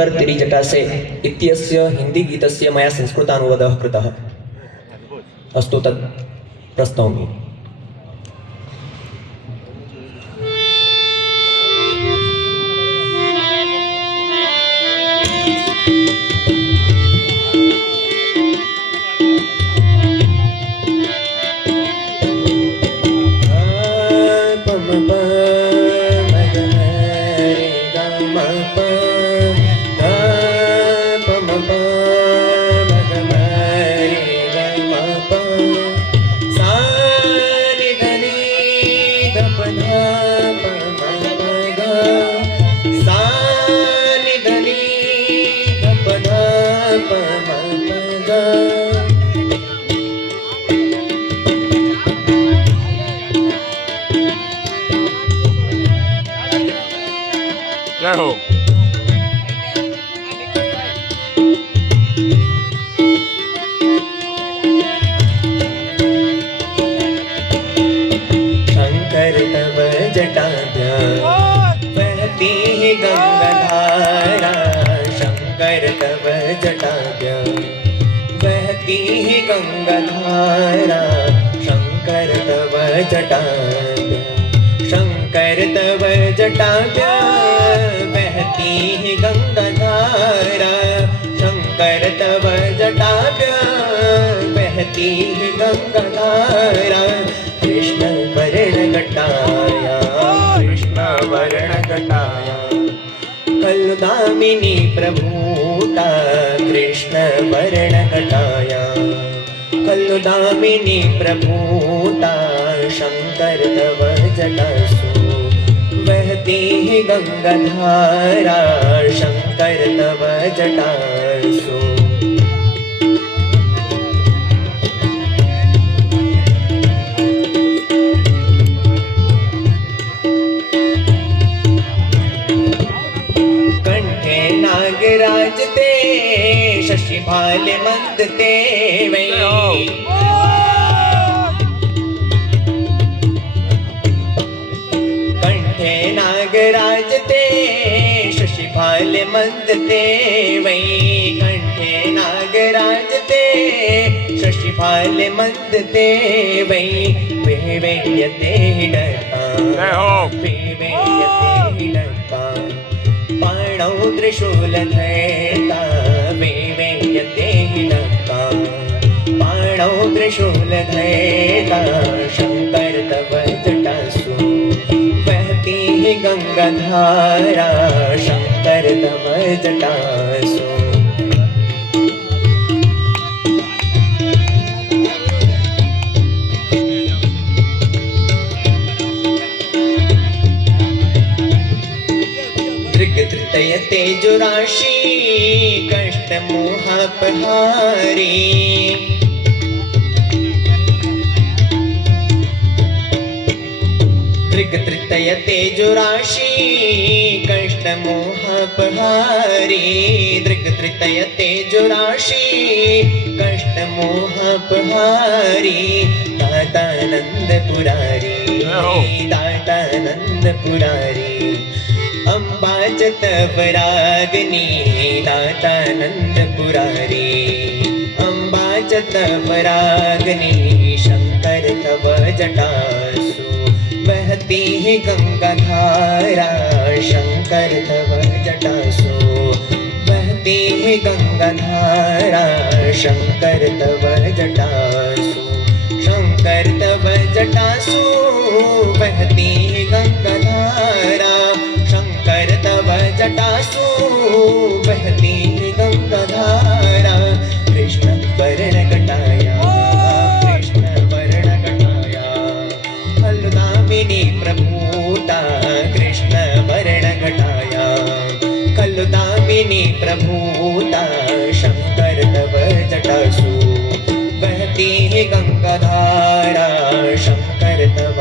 कर तेरी जटा से इत्यस्य हिंदी गीतस्य मया संस्कृतानुवादः कृतः। अस्तु तत् प्रस्तौमि। जय हो। शंकर तव जटाभ्या बहती है गंगाधारा। शंकर तव जटाभ्या बहती है गंगाधारा। शंकर तव जटाभ्या शंकर तव जटाभ्या बहती है गंगाधारा। शंकर तव जटाभ्या बहती है गंगाधारा। कृष्ण वर्ण घटाया कृष्ण वर्ण घटाया कलुदामिनी प्रभूता। कृष्ण वर्ण घटाया कलुदामिनी प्रभूता। शंकर तव जटासु बहती है गंगाधारा। शंकर तव जटासु कंठे नागराज ते शशिभाल मंद ते वै। कंठे नागराज ते शशिभाल मंद ते वै। कंठे नागराज ते शशिभाल मंद ते वै। वेवेयते हिडता वेवेयते हिडता पाणौ त्रिशूल धैता। वेवेयते हिडता पाणौ त्रिशूल धैता। शंकर तव जटासु बहती है गंगाधारा। शंकर तव जटासु धृतय तेजुराशि कष्ट मोहापहारी। धृतय तेजुराशि कष्ट मोहापहारी। धृतय तेजुराशि कष्ट मोहापहारी। दातानंद पुरारी दातानंद पुरारी। अम्बा चतवराग्नि दातानंद पुरारी। अम्बा चतवराग्नि शंकर तव जटासु बहती है गंगाधारा। शंकर तव जटासु बहती है गंगाधारा। शंकर तव जटासु शंकर तव जटासु बहती है गंगाधारा। शंकर तव जटासु बहती है गंगाधारा। कृष्ण वर्ण घटाया कृष्ण वर्ण घटाया कलुदामिनी प्रभूता। कृष्ण वर्ण घटाया कलुदामिनी प्रभूता। शंकर तव जटासु बहती है गंगाधारा। शंकर तव